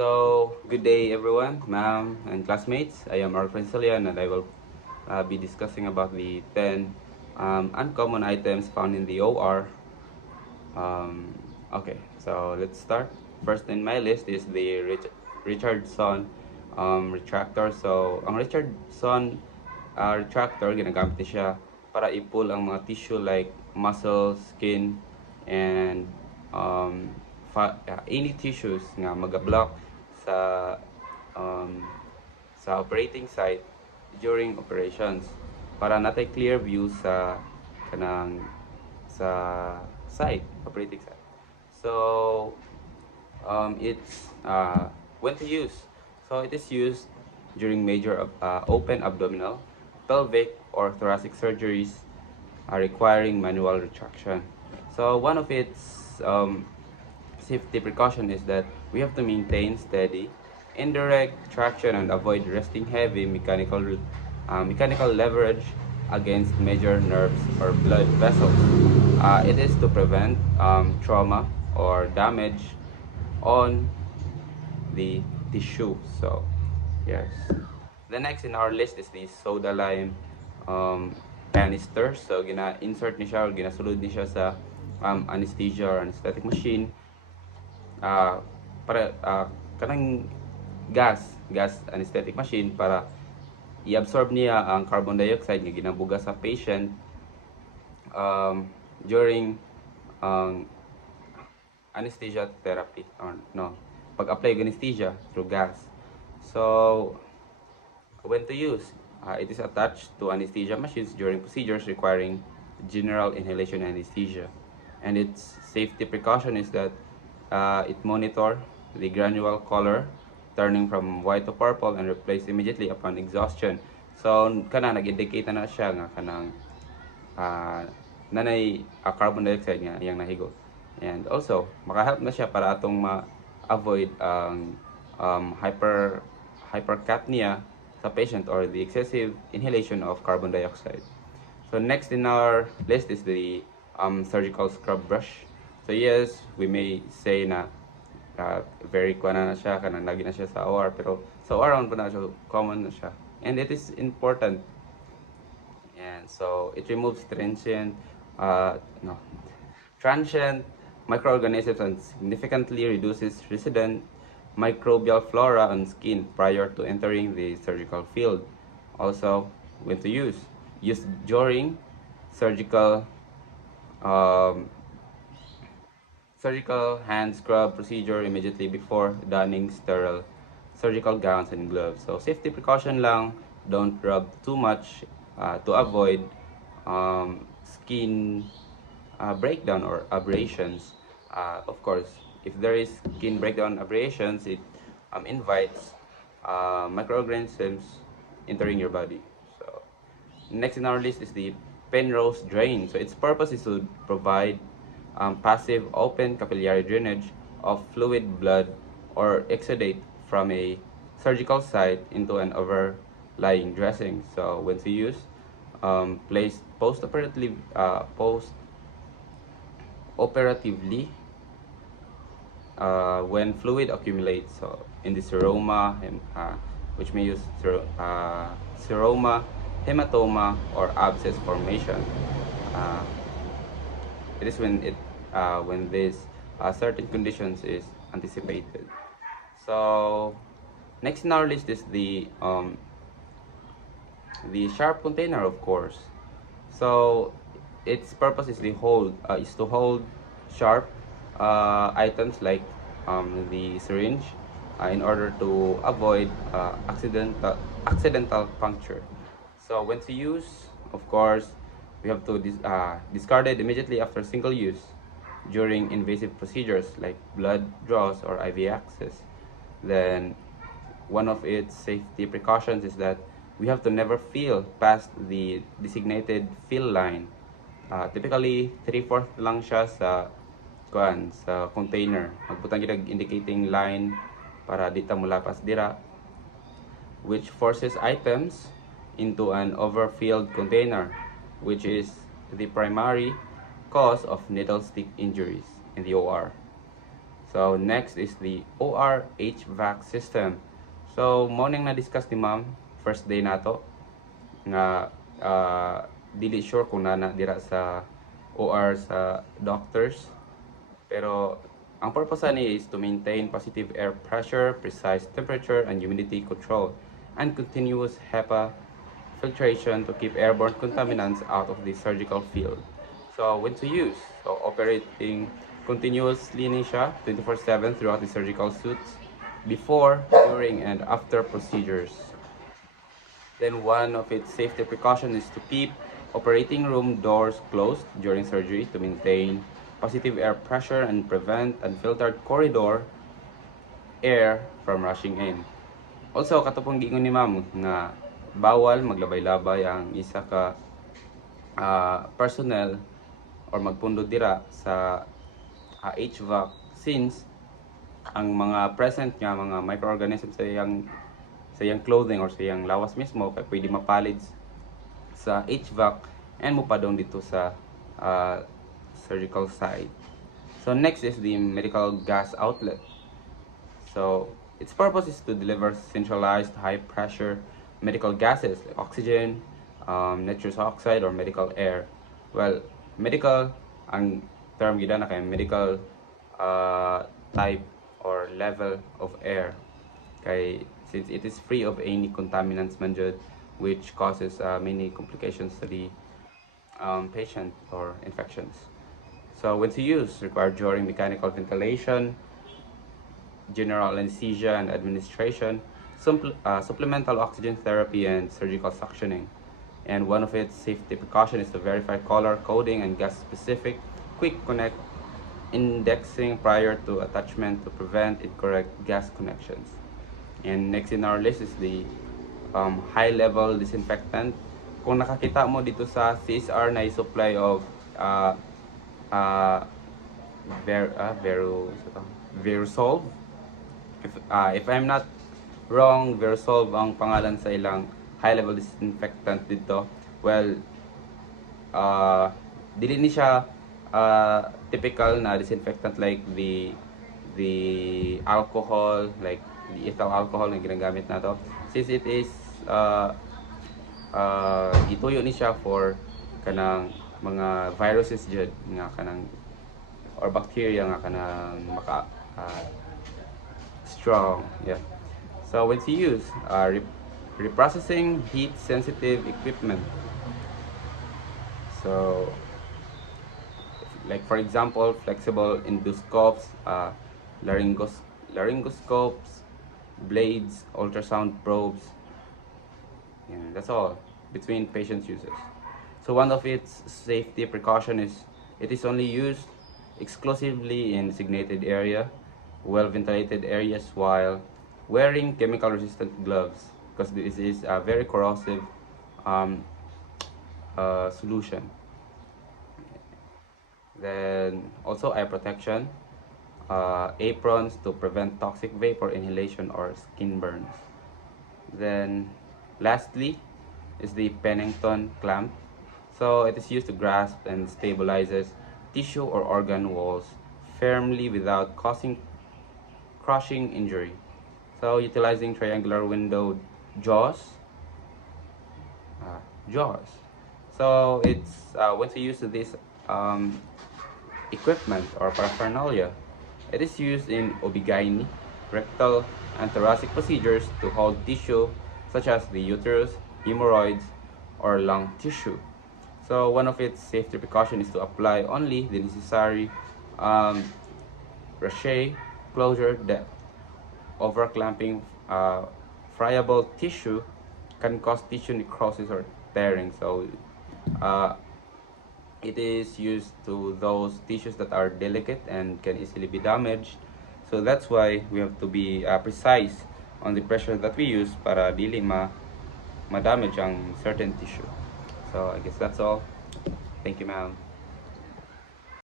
Good day everyone, ma'am and classmates. I am Arfren Salian and I will be discussing about the 10 uncommon items found in the OR. Um, okay, let's start. First in my list is the Richardson retractor. So, ang Richardson retractor, ginagamit niya siya para i-pull ang mga tissue like muscle, skin, and any tissues nga mag-block sa um, sa operating site during operations para natay clear view sa kanang sa operating site. So it's when to use. So it is used during major open abdominal, pelvic, or thoracic surgeries requiring manual retraction. So one of its safety precaution is that we have to maintain steady, indirect traction and avoid resting heavy mechanical leverage against major nerves or blood vessels. It is to prevent trauma or damage on the tissue. So, yes. The next in our list is the soda lime canister. So, gina-insert ni siya or ginasulod ni siya sa anesthesia or anesthetic machine para kanang gas anesthetic machine para i-absorb niya ang carbon dioxide nga ginabuga sa patient during anesthesia therapy or no pag-apply ng anesthesia through gas. So when to use, it is attached to anesthesia machines during procedures requiring general inhalation anesthesia, and its safety precaution is that it monitor the granule color turning from white to purple and replace immediately upon exhaustion. So kana nag-indicate na siya nga kanang nanay carbon dioxide nga iyang nahigo. And also maka-help na siya para atong ma-avoid ang hypercapnia sa patient or the excessive inhalation of carbon dioxide. So next in our list is the surgical scrub brush. So yes, we may say na very kuana na siya, kanang lagi na siya sa OR, pero sa OR pa na siya, common na siya. And it is important. And so it removes transient microorganisms and significantly reduces resident microbial flora on skin prior to entering the surgical field. Also, when to use during surgical hand scrub procedure immediately before donning sterile surgical gowns and gloves. So safety precaution lang, don't rub too much to avoid skin breakdown or abrasions. Of course, if there is skin breakdown abrasions, it invites microorganisms entering your body. So next in our list is the Penrose drain. So its purpose is to provide passive open capillary drainage of fluid blood or exudate from a surgical site into an overlying dressing. So when to use, place post-operatively when fluid accumulates. So in the seroma, which may use seroma, hematoma, or abscess formation. It is when this certain conditions is anticipated. So next in our list is the sharp container, of course. So its purpose is to hold sharp items like the syringe in order to avoid accidental puncture. So when to use, of course, we have to discard it immediately after single use during invasive procedures like blood draws or IV access. Then one of its safety precautions is that we have to never fill past the designated fill line. Typically 3/4 lang siya sa container. Magputang gid indicating line para di ta mulapas dira, which forces items into an overfilled container, which is the primary cause of needle stick injuries in the OR. So next is the OR HVAC system. So mo nang na-discuss ni ma'am first day nato nga dili sure kung nana dira sa OR sa doctors, pero ang purpose ni is to maintain positive air pressure, precise temperature and humidity control, and continuous HEPA filtration to keep airborne contaminants out of the surgical field. So when to use? So operating continuously ni siya 24/7 throughout the surgical suits, before, during, and after procedures. Then one of its safety precautions is to keep operating room doors closed during surgery to maintain positive air pressure and prevent unfiltered corridor air from rushing in. Also, katupong giingon ni ma'am nga bawal maglabay-labay ang isa ka personnel or magpundod dira sa HVAC, since ang mga present nga mga microorganisms sa iyang clothing or sa iyang lawas mismo kay pwede mapalid sa HVAC and mupadong dito sa surgical site. So next is the medical gas outlet. So its purpose is to deliver centralized high pressure medical gases like oxygen, nitrous oxide, or medical air. Well, medical, ang term gida na kay medical type or level of air. Kay since it is free of any contaminants man jud, which causes many complications to the patient or infections. So when to use, required during mechanical ventilation, general anesthesia and administration, supplemental oxygen therapy, and surgical suctioning. And one of its safety precautions is to verify color coding and gas specific quick connect indexing prior to attachment to prevent incorrect gas connections. And next in our list is the high level disinfectant. Kung nakakita mo dito sa CSR na supply of Verosolve. If I'm not wrong, Verosolve ang pangalan sa ilang high-level disinfectant dito. Well, dili ni siya typical na disinfectant like the alcohol, like the ethyl alcohol na ginagamit nato. Since it is gituyo ni siya for kanang mga viruses jud nga kanang or bacteria nga kanang maka strong, yeah. So when to use, reprocessing heat sensitive equipment. So like for example, flexible endoscopes, laryngoscopes, blades, ultrasound probes. Yeah, that's all between patients' uses. So one of its safety precaution is it is only used exclusively in designated area, well ventilated areas, while wearing chemical resistant gloves, because this is a very corrosive solution. Then also eye protection, aprons to prevent toxic vapor inhalation or skin burns. Then lastly is the Pennington clamp. So it is used to grasp and stabilizes tissue or organ walls firmly without causing crushing injury. So utilizing triangular window jaws. So it's when to use this equipment or paraphernalia, it is used in OB/GYN, rectal, and thoracic procedures to hold tissue such as the uterus, hemorrhoids, or lung tissue. So one of its safety precautions is to apply only the necessary Rache closure depth. Overclamping friable tissue can cause tissue necrosis or tearing. So it is used to those tissues that are delicate and can easily be damaged. So that's why we have to be precise on the pressure that we use para dili ma-damage ang certain tissue. So I guess that's all. Thank you, ma'am.